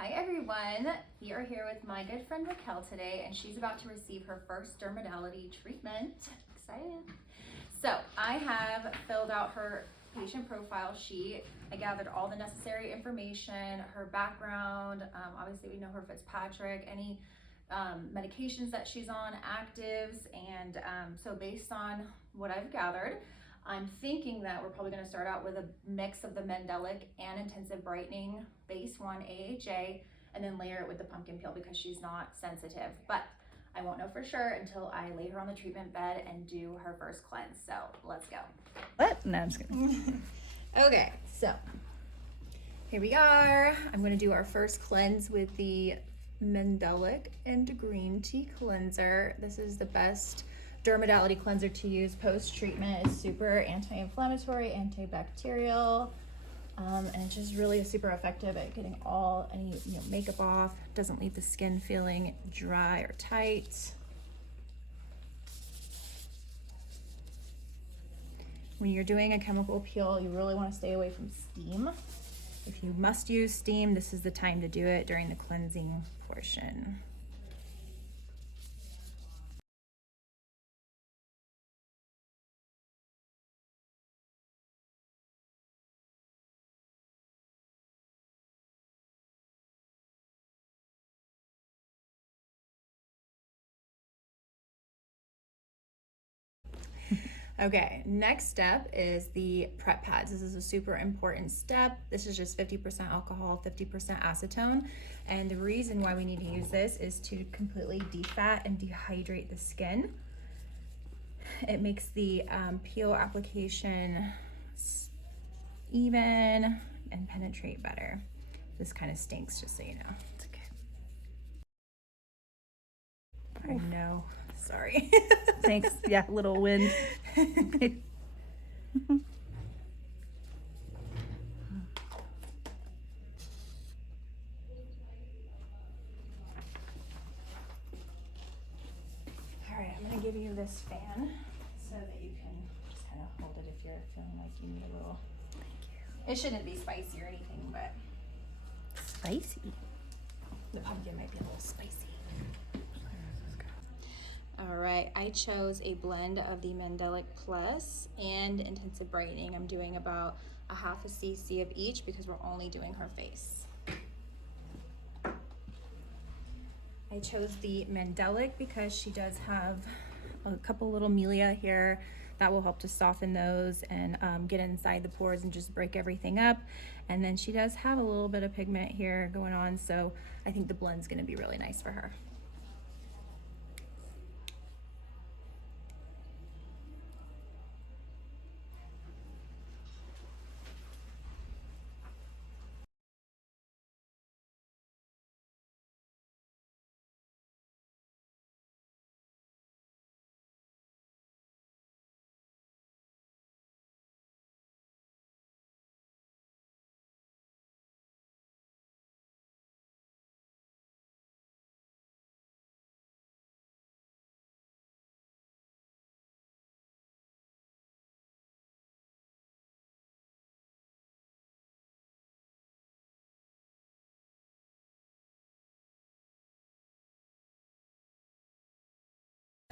Hi everyone, we are here with my good friend Raquel today, and she's about to receive her first Dermodality treatment. Excited. So I have filled out her patient profile sheet. I gathered all the necessary information, her background, obviously we know her Fitzpatrick, any medications that she's on, actives, and so based on what I've gathered, I'm thinking that we're probably going to start out with a mix of the Mandelic and Intensive Brightening BASE1 AHA, and then layer it with the pumpkin peel because she's not sensitive. But I won't know for sure until I lay her on the treatment bed and do her first cleanse. So let's go. What? No, I'm just kidding. Okay, so here we are. I'm going to do our first cleanse with the Mandelic and green tea cleanser. This is the best Dermodality cleanser to use post-treatment. It's super anti-inflammatory, antibacterial, and it's just really super effective at getting any makeup off. Doesn't leave the skin feeling dry or tight. When you're doing a chemical peel, you really want to stay away from steam. If you must use steam, this is the time to do it during the cleansing portion. Okay, next step is the prep pads. This is a super important step. This is just 50% alcohol, 50% acetone. And the reason why we need to use this is to completely defat and dehydrate the skin. It makes the peel application even and penetrate better. This kind of stinks, just so you know. It's okay. I know, sorry. Thanks. Yeah, little wind. All right, I'm gonna give you this fan so that you can just kind of hold it if you're feeling like you need a little. Thank you. It shouldn't be spicy or anything, but Spicy. the pumpkin might be a little spicy. All right, I chose a blend of the Mandelic Plus and Intensive Brightening. I'm doing about a half a cc of each because we're only doing her face. I chose the Mandelic because she does have a couple little milia here that will help to soften those and get inside the pores and just break everything up. And then she does have a little bit of pigment here going on, so I think the blend's gonna be really nice for her.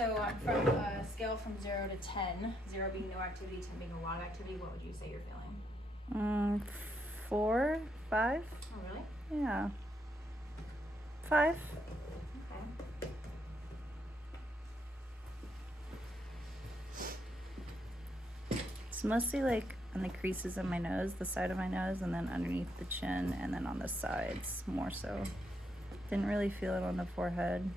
So from a scale from 0 to 10, 0 being no activity, 10 being a lot of activity, what would you say you're feeling? 4, 5. Oh, really? Yeah. 5. Okay. It's mostly like on the creases of my nose, the side of my nose, and then underneath the chin, and then on the sides more so. Didn't really feel it on the forehead.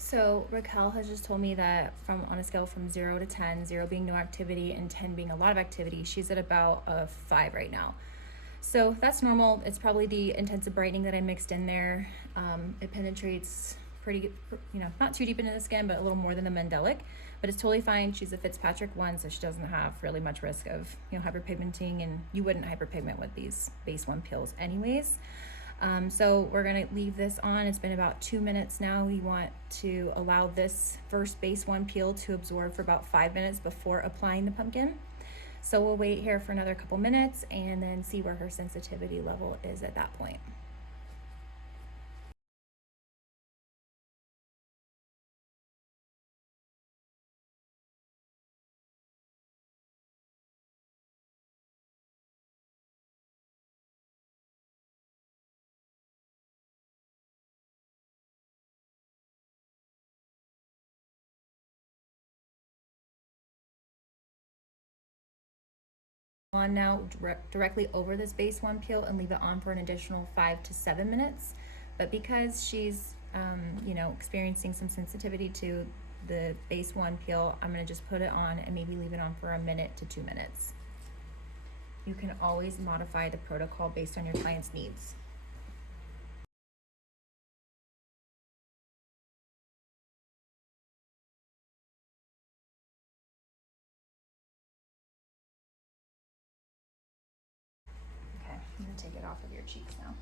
So Raquel has just told me that on a scale from 0 to 10, 0 being no activity and 10 being a lot of activity, she's at about a 5 right now. So that's normal. It's probably the Intensive Brightening that I mixed in there. It penetrates pretty, not too deep into the skin, but a little more than the Mandelic, but it's totally fine. She's a Fitzpatrick 1, so she doesn't have really much risk of, hyperpigmenting, and you wouldn't hyperpigment with these BASE1 peels anyways. So we're gonna leave this on. It's been about 2 minutes now. We want to allow this first BASE1 peel to absorb for about 5 minutes before applying the pumpkin. So we'll wait here for another couple minutes and then see where her sensitivity level is at that point. On now directly over this BASE1 peel and leave it on for an additional 5 to 7 minutes. But because she's experiencing some sensitivity to the BASE1 peel, I'm going to just put it on and maybe leave it on for a minute to 2 minutes. You can always modify the protocol based on your client's needs. Okay, I'm going to take it off of your cheeks now.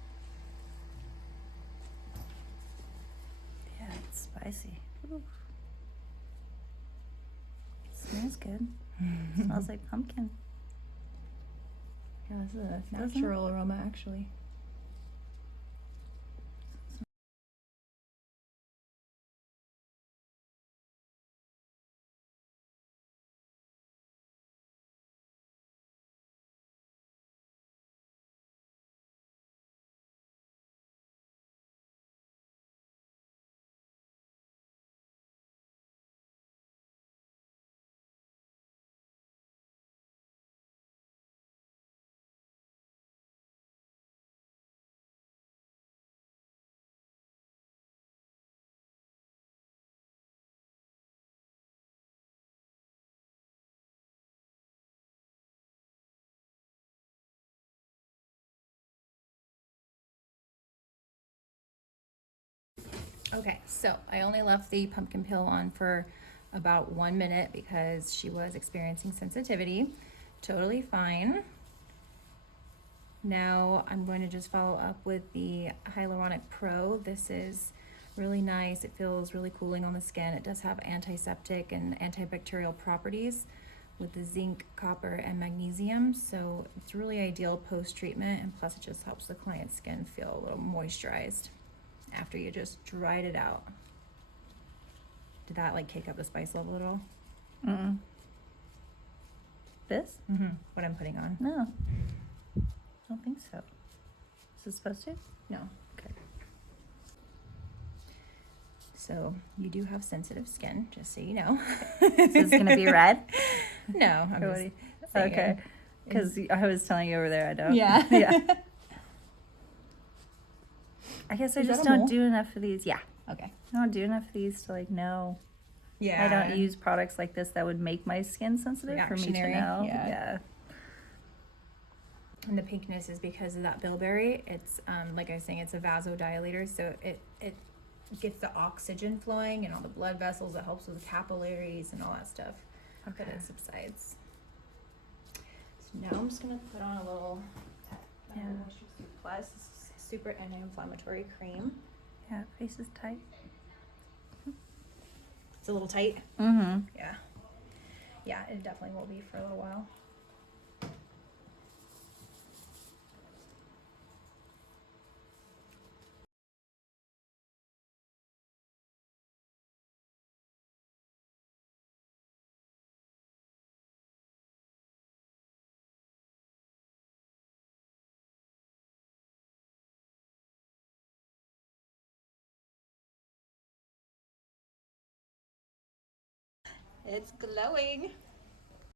Yeah, it's spicy. Ooh. It smells good. It smells like pumpkin. Yeah, this is a natural aroma actually. Okay, so I only left the pumpkin peel on for about 1 minute because she was experiencing sensitivity. Totally fine. Now I'm going to just follow up with the Hyaluronic Pro. This is really nice. It feels really cooling on the skin. It does have antiseptic and antibacterial properties with the zinc, copper, and magnesium. So it's really ideal post-treatment, and plus it just helps the client's skin feel a little moisturized after you just dried it out. Did that like kick up the spice level at all? Mm-mm. This? Mm-hmm. What I'm putting on? No. I don't think so. Is it supposed to? No. Okay. So you do have sensitive skin, just so you know. So it's going to be red? No, I'm just saying. Okay. Because I was telling you over there I don't. Yeah. Yeah. I guess I Is just that a don't mole? do enough of these. Yeah. Okay. I don't do enough of these to like know. Yeah. I don't use products like this that would make my skin sensitive for me to Reactionary, know. yeah. And the pinkness is because of that bilberry. It's like I was saying, it's a vasodilator, so it gets the oxygen flowing and all the blood vessels. It helps with capillaries and all that stuff. Okay. But it subsides. So now I'm just gonna put on a little Moisture Soothe Plus. This is super anti-inflammatory cream. Yeah, face is tight. It's a little tight. Mm-hmm. Yeah. Yeah, it definitely will be for a little while. It's glowing.